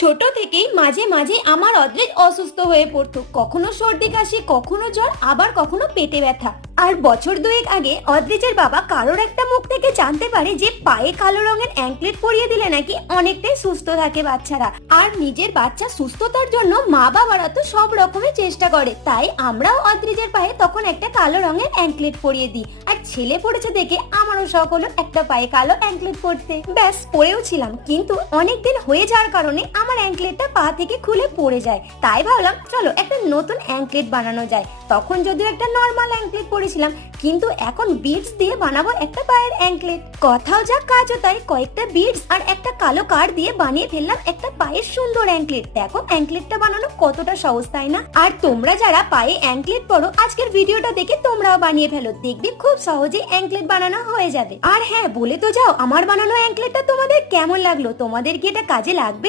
ছোট থেকেই মাঝে মাঝে আমার অদ্রিজ অসুস্থ হয়ে পড়তো, কখনো সর্দি কাশি, কখনো জ্বর, আবার কখনো পেটে ব্যথা। আর বছর দুয়েক আগে অদ্রিজের বাবা কারোর একটা মুখ থেকে জানতে পারে যে পায়ে কালো রঙের অ্যাঙ্কলেট পরিয়ে দিলে নাকি অনেকটাই সুস্থ থাকে বাচ্চারা। আর নিজের বাচ্চা সুস্থতার জন্য মা বাবারা তো সব রকমের চেষ্টা করে, তাই আমরাও অদ্রিজের পায়ে তখন একটা কালো রঙের অ্যাঙ্কলেট পরিয়ে দিই। আর ছেলে পড়েছে দেখে আমারও শখ হলো একটা পায়ে কালো অ্যাঙ্কলেট পরতে। ব্যাস, পরেও ছিলাম, কিন্তু অনেকদিন হয়ে যাওয়ার কারণে আমার অ্যাঙ্কলেটটা পা থেকে খুলে পড়ে যায়। তাই ভাবলাম চলো একটা নতুন অ্যাঙ্কলেট বানানো যায়। তখন যদিও একটা নর্মাল অ্যাঙ্কলেট পরেছিলাম, কিন্তু এখন বিডস দিয়ে বানাবো একটা পায়ের অ্যাঙ্কলেট। কথাও যা কাজও তাই, কয়েকটা বিডস আর একটা কালো কার্ড দিয়ে বানিয়ে ফেললাম একটা পায়ের সুন্দর অ্যাঙ্কলেট। দেখো অ্যাঙ্কলেটটা বানানো কতটা সহজ, তাই না? আর তোমরা যারা পায়ে অ্যাঙ্কলেট পরো, আজকের ভিডিওটা দেখে তোমরাও বানিয়ে ফেলো, দেখবি খুব সহজেই অ্যাঙ্কলেট বানানো হয়ে যাবে। আর হ্যাঁ, বলে তো যাও আমার বানানো অ্যাঙ্কলেটটা তোমাদের কেমন লাগলো, তোমাদের কি এটা কাজে লাগবে?